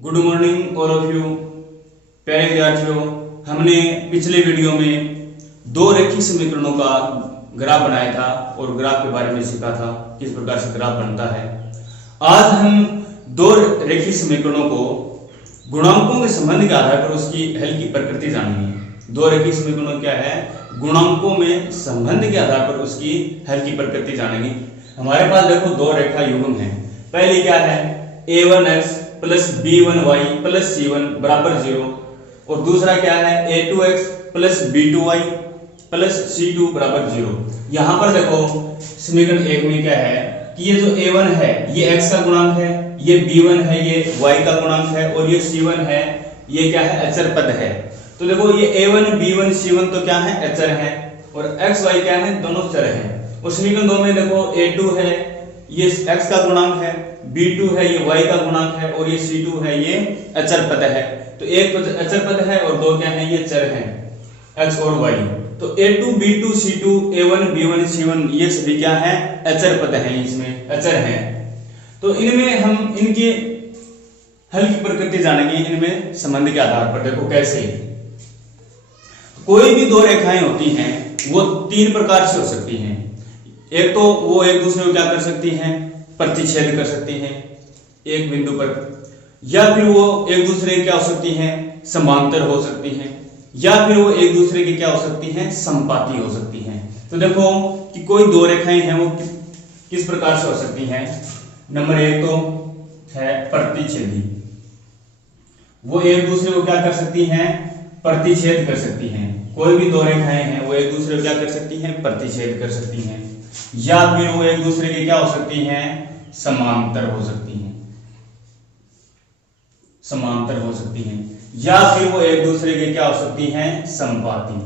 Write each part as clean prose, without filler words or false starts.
Good morning all of you प्यारे विद्यार्थियों। हमने पिछले वीडियो में दो रेखीय समीकरणों का ग्राफ बनाया था और ग्राफ के बारे में सीखा था किस प्रकार से ग्राफ बनता है। आज हम दो रेखीय समीकरणों को गुणांकों के संबंध के आधार पर उसकी हल की प्रकृति जानेंगे। दो रेखीय समीकरणों क्या है, गुणांकों में संबंध के आधार पर उसकी हल की प्रकृति जानेंगे। हमारे पास देखो दो रेखा युग्म है। पहली क्या है, a1x plus b1y plus c1 बराबर 0 और दूसरा क्या है a2x plus b2y plus c2 बराबर 0। यहां पर देखो समीकरण एक में क्या है कि ये जो a1 है ये x का गुणांक है, ये b1 है ये y का गुणांक है और ये c1 है ये क्या है अचर पद है। तो देखो ये a1 b1 c1 तो क्या है अचर है और x y क्या है दोनों चर है। और समीकरण दो में देखो a2 है ये x का गुणांक है, b2 है ये y का गुणांक है और ये c2 है ये अचर पद है। तो एक अचर पद है और दो क्या है ये चर है x और y। तो a2 b2 c2 a1 b1 c1 ये सभी क्या है अचर पद है, इसमें अचर है। तो इनमें हम इनके हल की प्रकृति जानेंगे इनमें संबंध के आधार पर। देखो कैसे, कोई भी दो रेखाएं होती हैं वो तीन प्रकार से हो सकती हैं। एक तो वो एक दूसरे को क्या कर सकती हैं प्रतिच्छेद कर सकती हैं एक बिंदु पर, या फिर वो एक दूसरे की क्या हो सकती हैं समांतर हो सकती हैं, या फिर वो एक दूसरे की क्या हो सकती हैं संपाती हो सकती हैं। तो देखो कि कोई दो रेखाएं हैं वो किस प्रकार से हो सकती हैं। नंबर एक तो है प्रतिच्छेदी, वो एक दूसरे को क्या कर सकती हैं प्रतिच्छेद कर सकती हैं। कोई भी दो रेखाएं हैं वो एक दूसरे को क्या कर सकती हैं प्रतिच्छेद कर सकती हैं, या फिर वो एक दूसरे के क्या हो सकती हैं समांतर हो सकती हैं, समांतर हो सकती हैं, या फिर वो एक दूसरे के क्या हो सकती हैं संपाती।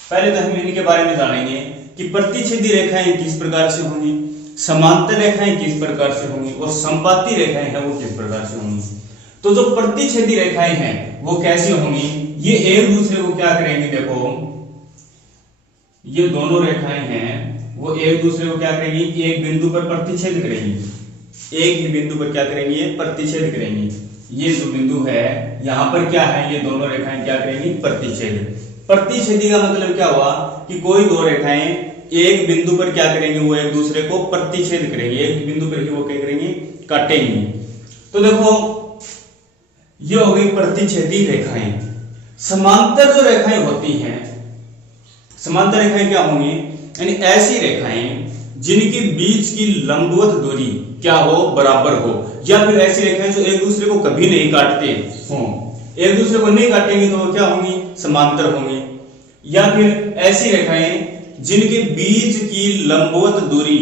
पहले तो हम इनके बारे में जानेंगे कि प्रतिच्छेदी रेखाएं किस प्रकार से होंगी, समांतर रेखाएं किस प्रकार से होंगी और संपाती रेखाएं हैं वो किस प्रकार से होंगी। तो जो प्रतिच्छेदी रेखाएं हैं वो कैसी होंगी, ये एक दूसरे को क्या करेंगे, देखो ये दोनों रेखाएं हैं वो एक दूसरे को क्या करेंगी एक बिंदु पर प्रतिच्छेद करेंगी, एक ही बिंदु पर क्या करेंगी प्रतिच्छेद करेंगी। ये जो बिंदु है यहां पर क्या है ये दोनों रेखाएं क्या करेंगी प्रतिच्छेद। प्रतिच्छेदी का मतलब क्या हुआ कि कोई दो रेखाएं एक बिंदु पर क्या करेंगे वो एक दूसरे को प्रतिच्छेद करेंगे, एक बिंदु पर ही वो क्या करेंगे काटेंगी। तो देखो ये हो गई प्रतिच्छेदी रेखाएं। समांतर जो रेखाएं होती हैं, समांतर रेखाएं क्या होंगी यानी ऐसी रेखाएं जिनके बीच की लंबवत दूरी क्या हो बराबर हो, या फिर ऐसी रेखाएं जो एक दूसरे को कभी नहीं काटते हो, एक दूसरे को नहीं काटेंगी तो वो क्या होंगी समांतर होंगी, या फिर ऐसी रेखाएं जिनके बीच की लंबवत दूरी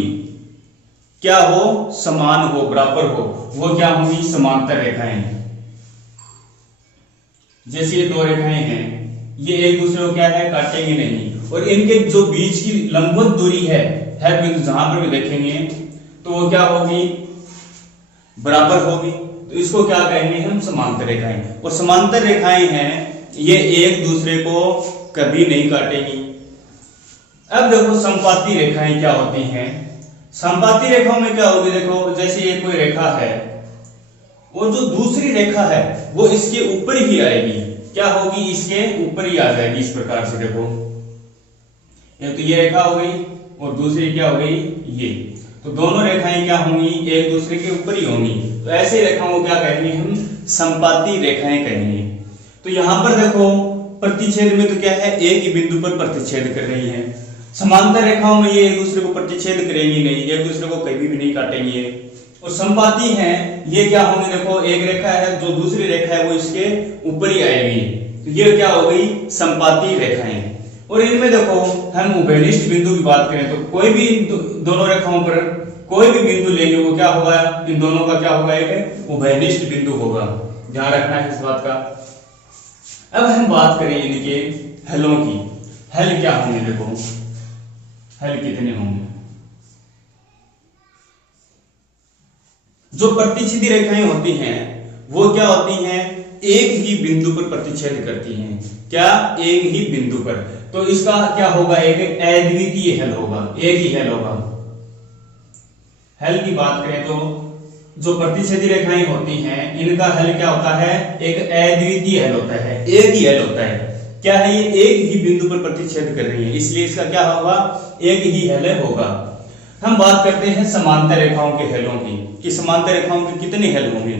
क्या हो समान हो बराबर हो वो क्या होंगी समांतर रेखाएं। जैसे ये दो रेखाएं हैं ये एक दूसरे को क्या है काटेंगे नहीं और इनके जो बीच की लंबवत दूरी है बिंदु जहां पर भी देखेंगे तो वो क्या होगी बराबर होगी। तो इसको क्या कहेंगे हम समांतर रेखाएं। और समांतर रेखाएं हैं ये एक दूसरे को कभी नहीं काटेंगी। अब देखो संपाती रेखाएं क्या होती हैं। संपाती रेखाओं में क्या होगी, देखो जैसे ये कोई रेखा है वो जो दूसरी रेखा है वो इसके ऊपर ही आएगी, क्या होगी इसके ऊपर ही आ जाएगी इस प्रकार से। देखो ये तो ये रेखा हो गई और दूसरी क्या हो गई ये, तो दोनों रेखाएं क्या होंगी एक दूसरे के ऊपर ही होंगी। तो ऐसे रेखाओं को क्या कहेंगे हम संपाती रेखाएं कहेंगे। तो यहां पर देखो प्रतिच्छेद में तो क्या है एक ही बिंदु पर प्रतिच्छेद कर रही है। समांतर रेखाओं में ये एक दूसरे को प्रतिच्छेद करेंगी नहीं, एक दूसरे को कभी भी नहीं काटेंगे। और संपाती हैं ये क्या होंगे, देखो एक रेखा है जो दूसरी रेखा है वो इसके ऊपर ही आएगी, तो ये क्या हो गई संपाती रेखाएं। और इनमें देखो हम उभयनिष्ठ बिंदु की बात करें तो कोई भी दोनों रेखाओं पर कोई भी बिंदु लेंगे वो क्या होगा इन दोनों का क्या होगा एक उभयनिष्ठ बिंदु होगा, ध्यान रखना है इस बात का। अब हम बात करें इनके हलों की। हल क्या होंगे, देखो हल कितने होंगे। जो प्रतिच्छेदी रेखाएं होती हैं वो क्या होती हैं एक ही बिंदु पर प्रतिच्छेद करती हैं, क्या एक ही बिंदु पर। तो इसका क्या होगा एक अद्वितीय हल होगा, एक ही हल होगा। हल की बात करें तो जो प्रतिच्छेदी रेखाएं होती हैं इनका हल क्या होता है, एक अद्वितीय हल होता है, एक ही हल होता है। क्या है, ये एक ही बिंदु पर प्रतिच्छेद कर रही है, इसलिए इसका क्या होगा, एक ही हल होगा। हम बात करते हैं समांतर रेखाओं के हलों की, कि समांतर रेखाओं के कितने हल होंगे।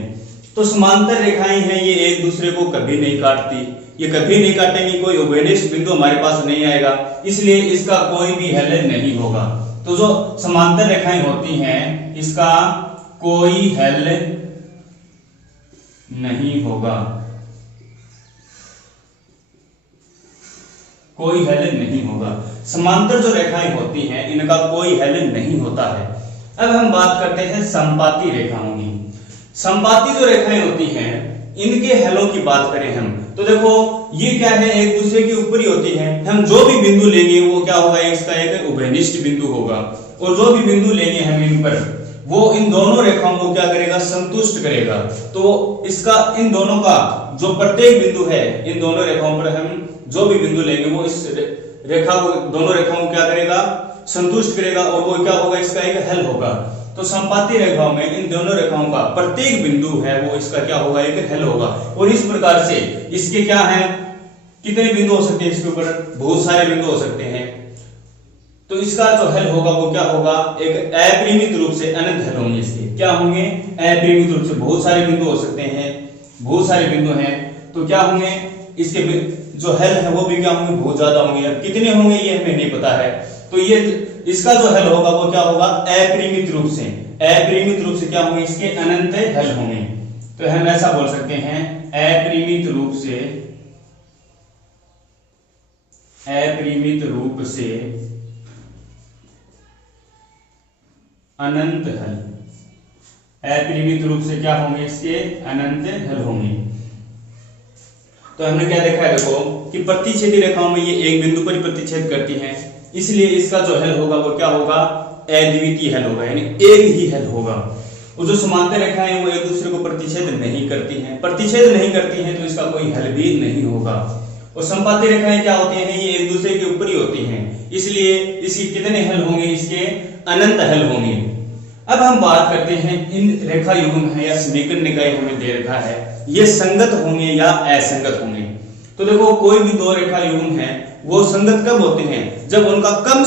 तो समांतर रेखाएं हैं ये एक दूसरे को कभी नहीं काटती, ये कभी नहीं काटेंगी, कोई उभयनिष्ठ बिंदु हमारे पास नहीं आएगा, इसलिए इसका कोई भी हल नहीं होगा। तो जो समांतर रेखाएं होती हैं इसका कोई हल नहीं होगा, कोई हल नहीं होगा। समांतर जो रेखाएं होती हैं इनका कोई हल नहीं होता है। अब हम बात करते हैं संपाती रेखाओं की। संपाती जो रेखाएं होती हैं इनके हलों की बात करें हम, तो देखो ये क्या है, एक दूसरे के ऊपर ही होती है। हम जो भी बिंदु लेंगे वो क्या होगा, इसका एक उभयनिष्ठ बिंदु होगा, और जो भी बिंदु लेंगे हम इन पर, वो इन दोनों रेखाओं को क्या करेगा, संतुष्ट करेगा। तो इसका इन दोनों का जो प्रत्येक बिंदु है, इन दोनों रेखाओं पर हम जो भी बिंदु लेंगे वो इस रेखा को, दोनों रेखाओं को क्या करेगा, संतुष्ट करेगा, और वो क्या होगा, इसका एक हल होगा। तो संपाती रेखाओं में इन दोनों रेखाओं का प्रत्येक बिंदु है वो इसका क्या होगा, एक हल होगा। और इस प्रकार से इसके क्या है, कितने बिंदु हो सकते हैं, इसके ऊपर बहुत सारे बिंदु हो सकते हैं। तो इसका जो हल होगा वो क्या होगा, एक अपरिमित रूप से अनंत हल होंगे। इसके क्या होंगे, अपरिमित रूप से बहुत सारे बिंदु हो सकते हैं, बहुत सारे बिंदु हैं, तो क्या होंगे, इसके जो हल है वो भी क्या होंगे, बहुत ज्यादा होंगे। अब कितने होंगे ये हमें नहीं पता है, तो ये इसका जो हल होगा वो क्या होगा, अपरिमित रूप से, अपरिमित रूप से क्या होंगे, इसके अनंत हल होंगे। तो हम ऐसा बोल सकते हैं, अपरिमित रूप से, अपरिमित रूप से अनंत हल, अपरिमित रूप से क्या होंगे, इसके अनंत हल होंगे। तो हमने क्या देखा है, देखो कि प्रतिच्छेदी रेखाओं में ये एक बिंदु पर ही प्रतिच्छेद करती हैं, इसलिए इसका जो हल होगा वो क्या होगा, अद्वितीय हल होगा, यानी एक ही हल होगा। और जो समांतर रेखाएं हैं वो एक दूसरे को प्रतिच्छेद नहीं करती हैं, प्रतिच्छेद नहीं करती हैं, तो इसका कोई हल भी नहीं होगा। और संपाती रेखाएं क्या होती हैं, ये एक दूसरे के ऊपर ही होती हैं, इसलिए इसके कितने हल होंगे, इसके अनंत हल होंगे। अब हम बात करते हैं इन रेखा युग्म है या समीकरण निकाय हमें दे रखा है, ये संगत होंगे या असंगत होंगे। तो देखो कोई भी दो रेखा युग्म है वो संगत कब होते हैं, जब उनका कम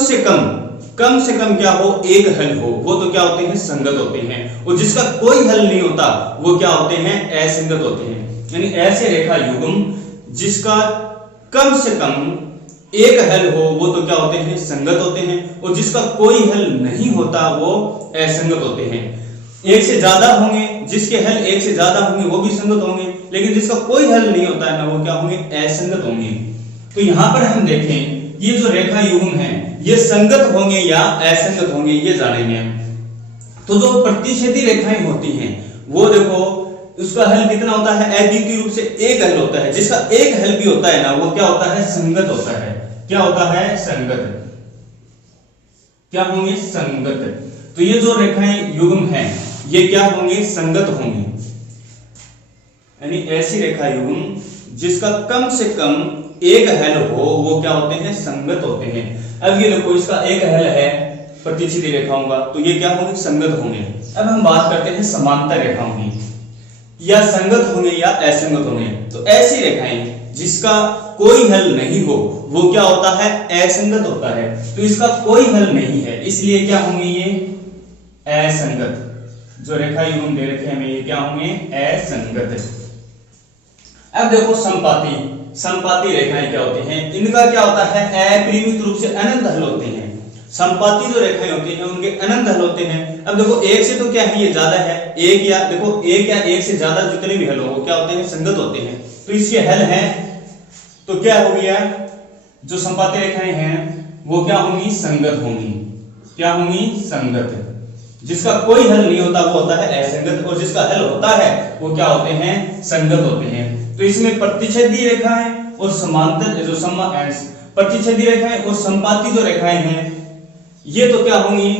से कम क्या हो, एक हल हो, वो तो क्या होते हैं, संगत होते हैं। और जिसका कोई हल नहीं होता वो क्या होते हैं, असंगत होते हैं। यानी ऐसे रेखा युग्म जिसका कम से कम एक हल हो वो तो क्या होते हैं, संगत होते हैं, और जिसका कोई हल नहीं होता वो असंगत होते हैं। एक से ज्यादा होंगे, जिसके हल एक से ज्यादा होंगे वो भी संगत होंगे, लेकिन जिसका कोई हल नहीं होता है ना वो क्या होंगे, असंगत होंगे। तो यहां पर हम देखें ये जो रेखा युग्म है ये संगत होंगे या असंगत होंगे, ये जानेंगे हम। तो जो प्रतिच्छेदी रेखाएं होती हैं वो देखो उसका हल कितना होता है, अद्वितीय रूप से एक हल होता है, जिसका एक हल भी होता है ना वो क्या होता है, संगत होता है। क्या होता है, संगत, क्या होंगे, संगत। तो ये जो रेखाएं युग्म हैं ये क्या होंगे, संगत होंगे, यानी ऐसी रेखा युग्म जिसका कम से कम एक हल हो वो क्या होते हैं, संगत होते हैं। अब ये देखो इसका एक हल है प्रतिच्छेदी रेखाओं का, तो ये क्या होंगे, संगत होंगे। अब हम बात करते हैं समांतर रेखाओं की, या संगत होंगे या असंगत होंगे। तो ऐसी रेखाएं जिसका कोई हल नहीं हो वो क्या होता है, असंगत होता है। तो इसका कोई हल नहीं है, इसलिए क्या होंगे, ये असंगत। जो रेखा युग्म दे रखे हमें ये क्या होंगे, असंगत। अब देखो संपाती रेखाएं क्या होती हैं, इनका क्या होता है, अपरिमित रूप से अनंत हल होते हैं। संपाती जो रेखाएं होती हैं उनके अनंत हल होते हैं। अब देखो एक से तो क्या है, ये ज्यादा है, एक या देखो एक या एक से ज्यादा जितने भी हल हो वो क्या होते हैं, संगत होते हैं। तो इसके हल हैं, तो क्या हो गया, जो संपाती रेखाएं हैं वो क्या होंगी, संगत होंगी। क्या होंगी, संगत। जिसका कोई हल नहीं होता वो होता है असंगत, और जिसका हल होता है वो क्या होते हैं, संगत होते हैं। तो इसमें प्रतिच्छेदी रेखाएं और समांतर जो प्रतिच्छेदी रेखाएं और संपाती जो रेखाएं हैं ये तो क्या होंगी,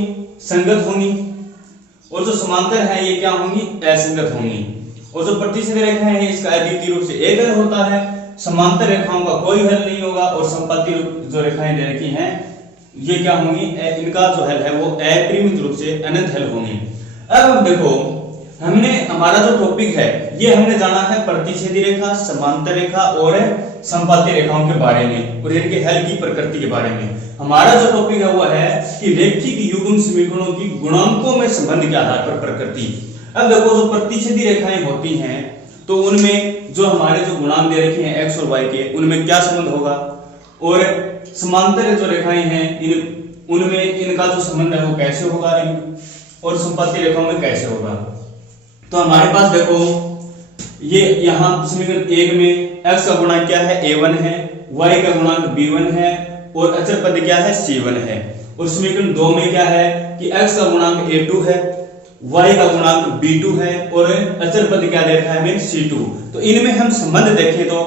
संगत होंगी, और जो समांतर है ये क्या होंगी, असंगत होंगी। और जो प्रतिच्छेदी रेखाएं हैं इसका अद्वितीय रूप से एक हल होता है, समांतर रेखाओं का कोई हल नहीं होगा, और संपाती जो रेखाएं दे रखी हैं ये क्या होंगी, इनका जो हल है वो अपरिमित रूप से अनंत हल होंगे। अब हम देखो हमने हमारा जो टॉपिक है ये हमने जाना है प्रतिच्छेदी रेखा, समांतर रेखा और संपाती रेखाओं के बारे में और इनके हल की प्रकृति के बारे में। हमारा जो टॉपिक है वो है कि रेखिक युग्म समीकरणों की गुणांकों में संबंध के आधार पर प्रकृति। अब देखो जो प्रतिच्छेदी रेखाएं होती हैं तो उनमें जो हमारे जो गुणांक दे रखे हैं x और y के, उनमें क्या संबंध होगा, और समांतर जो रेखाएं हैं उनमें इनका जो संबंध है वो कैसे होगा, और संपाती रेखाओं में कैसे होगा। तो हमारे पास देखो ये यहाँ समीकरण 1 में x का गुणांक क्या है, a1 है, y का गुणांक b1 है और अचर पद क्या है, c1 है। और समीकरण 2 में क्या है कि x का गुणांक a2 है, y का गुणांक b2 है और अचर पद क्या दे रखा है हमें, c2। तो इनमें हम संबंध देखें तो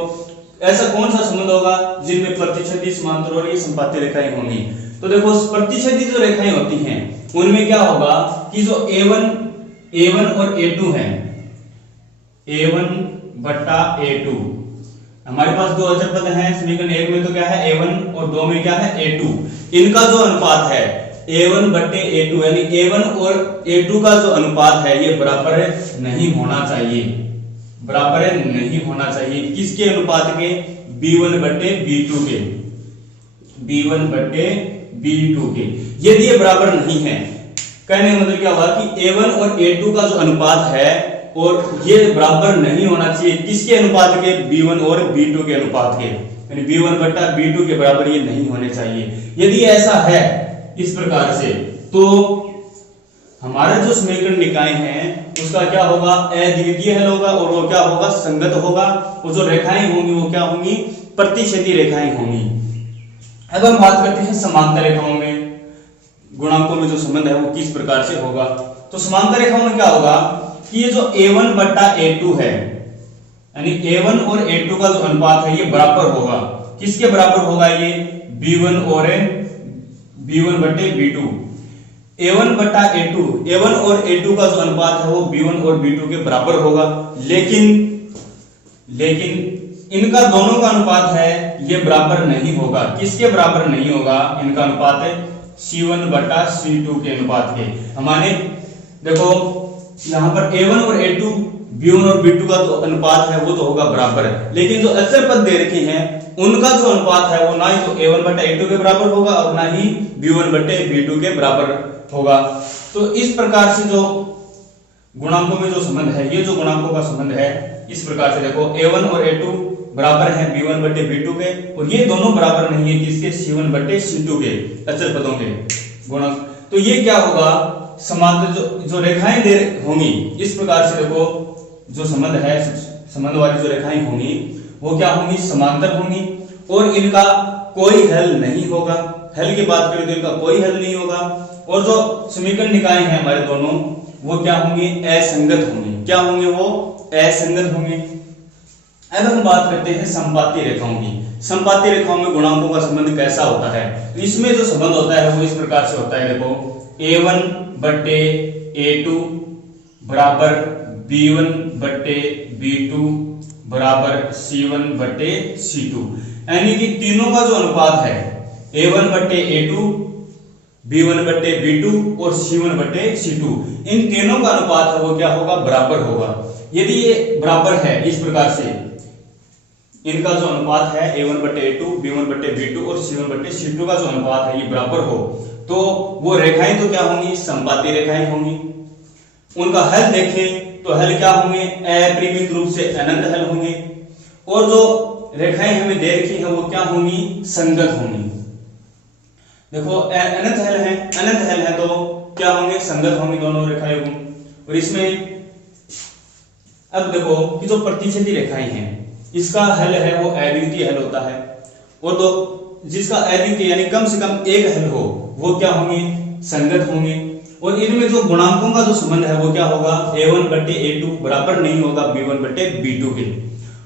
ऐसा कौन सा संबंध होगा जिनमें प्रतिच्छेदी, समांतर और ये संपाती रेखाएं होंगी। तो देखो प्रतिच्छेदी जो रेखाएं होती हैं उनमें क्या होगा कि जो a1 और a2 है, a1 बट्टा a2, हमारे पास दो अचर पद हैं समीकरण 1 में तो क्या है a1 और 2 में क्या है a2। इनका जो अनुपात है a1 बट्टे a2 यानी a1 और a2 का जो अनुपात है ये बराबर नहीं होना चाहिए, बराबर नहीं होना चाहिए। किसके अनुपात के, b1 बट्टे b2 के, b1 बट्टे b2 के। यदि ये बराबर नहीं है, कहने का मतलब क्या हुआ कि a1 और a2 का जो अनुपात है और ये बराबर नहीं होना चाहिए किसके अनुपात के, b1 और b2 के अनुपात के, यानी b1 बट्टा b2 के बराबर ये नहीं होने चाहिए। यदि ऐसा है इस प्रकार से तो हमारा जो समीकरण निकाय है उसका क्या होगा, अद्वितीय हल होगा और वो क्या होगा, संगत होगा। और जो रेखाएं होंगी वो क्या होंगी, प्रतिच्छेदी रेखाएं होंगी। अब हम बात करते हैं समांतर रेखाओं में गुणांकों में जो संबंध है वो किस प्रकार से होगा। तो समांतर रेखाओं में क्या होगा कि ये जो a1 बट्टा a2 है, यानी a1 और a2 का जो अनुपात है ये बराबर होगा, किसके बराबर होगा, ये b1 बट्टे b2। a1 बट्टा a2, a1 और a2 का जो अनुपात है वो b1 और b2 के बराबर होगा। लेकिन इनका दोनों का अनुपात है ये बराबर नहीं होगा, किसके बराबर नहीं होगा, इनका अनुपात है c1 बट्टा c2 के अनुपात के। हमारे देखो यहाँ पर a1 और a2, b1 और b2 का जो अनुपात है वो तो होगा बराबर, लेकिन जो अचर पद दे रखे हैं उनका जो अनुपात है वो ना ही तो a1 बट्टा a2 के बराबर होगा और ना ही b1 बट्टे b2 के बराबर होगा। तो इस प्रकार से जो गुणांकों में जो संबंध है, ये जो गुणांकों का संबंध है इस प्रकार से देखो a1 और a2 बराबर है b1 बट्टे b2 के, और ये दोनों बराबर नहीं है किसके, c1 बट्टे c2 के अचर पदों के गुणांक। तो ये क्या होगा, समांतर जो रेखाएं दे होंगी इस प्रकार से देखो जो संबंध है, संबंध वाली जो रेखाएं होंगी वो क्या होंगी, समांतर होंगी और इनका कोई हल नहीं होगा। हल की बात करें तो इनका कोई हल नहीं होगा। और जो समीकरण निकाय हैं हमारे दोनों वो क्या होंगे, असंगत होंगे। क्या होंगे, वो असंगत होंगे। अब हम बात करते हैं संपाती रेखाओं की। संपाती रेखाओं में गुणांकों का संबंध कैसा होता है, तो इसमें जो संबंध होता है वो इस प्रकार से होता है। देखो a1 बट्टे a2 बराबर b1 बट्टे b2 बराबर c1 बट्टे c2, यानी कि तीनों का जो अनुपात है a1 बट्टे a2, b1 बट्टे b2 और c1 बट्टे c2, इन तीनों का अनुपात है वो क्या होगा, बराबर होगा। यदि ये बराबर है इस प्रकार से, इनका जो अनुपात है a1 बट्टे a2, b1 बट्टे b2 और c1 बट्टे c2 का जो अनुपात है ये बराबर हो, तो वो रेखाएं तो क्या होंगी, संपाती रेखाएं होंगी। उनका हल देखें तो हल क्या होंगे, अपरिमित रूप से अनंत हल होंगे। और जो रेखाएं हमें दे रखी है वो क्या होंगी, संगत होंगी। देखो अनंत हल है, अनंत हल है तो क्या होंगे, संगत होंगी दोनों रेखाएं होंगी। और इसमें अब देखो कि जो प्रतिच्छेदी रेखाएं हैं इसका हल है वो अद्वितीय हल होता है, और तो जिसका अद्वितीय यानी कम से कम एक हल हो वो क्या होंगे, संगत होंगे। और इनमें जो गुणांकों का जो संबंध है वो क्या होगा, a1 बट्टे a2 बराबर नहीं होगा b1 बट्टे b2 के।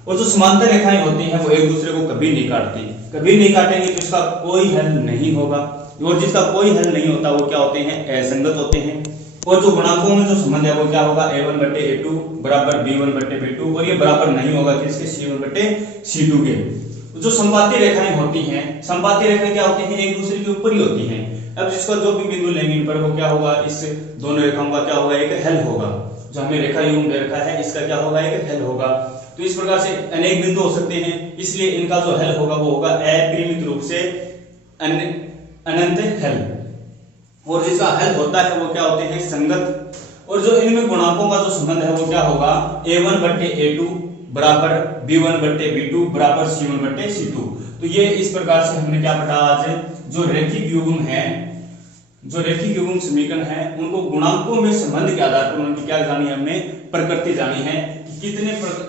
और जो समांतर रेखाएं होती हैं वो एक दूसरे को कभी नहीं काटती, कभी नहीं काटेंगे तो इसका कोई हल नहीं होगा। और जिसका कोई हल नहीं होता वो क्या होते हैं, असंगत होते हैं। और जो गुणांकों में जो संबंध है वो क्या होगा, a1 बट्टे a2 बराबर b1 बट्टे b2, और ये बराबर नहीं होगा किसके, c1 बट्टे c2 के। जो संपाती रेखाएं होती हैं, संपाती रेखाएं क्या होती हैं, एक दूसरे के ऊपर ही होती हैं। अब जिसका जो भी बिंदु लेंगे इन पर वो क्या होगा, इस दोनों रेखाओं का क्या होगा, एक हल होगा। जो हमें रेखा युग्म दे रखा है इसका क्या होगा, एक हल होगा। तो इस प्रकार से अनेक बिंदु हो सकते हैं, इसलिए इनका जो हल होगा वो होगा अपरिमित रूप से अनंत हल। और जिसका हल होता है वो क्या होते हैं, संगत। और जो इनमें गुणांकों का जो संबंध है वो क्या होगा, a1 बट्टे a2 बराबर b1 बट्टे b2 बराबर c1 बट्टे c2। तो ये इस प्रकार से हमने क्या पढ़ा आज, जो रैखिक युग्म है, जो रैखिक युग्म समीकरण है, उनको गुणांकों में संबंध के आधार पर उनकी क्या जानी है, हमने प्रकृति जानी है कि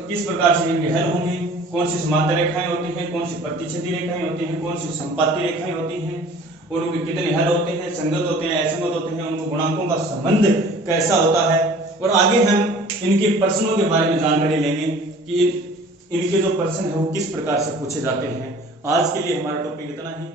किस प्रकार से इनके हल होंगे, कौन सी समांतर रेखाएं होती हैं, कौन सी प्रतिच्छेदी रेखाएं होती हैं, कौन सी संपाती रेखाएं होती हैं, और उनके कितने हल होते हैं, संगत होते हैं, असंगत होते हैं, उनको गुणांकों का संबंध कैसा होता है। और आगे हम इनके प्रश्नों के बारे में जानकारी लेंगे कि इनके जो प्रश्न है वो किस प्रकार से पूछे जाते हैं। आज के लिए हमारा टॉपिक इतना ही।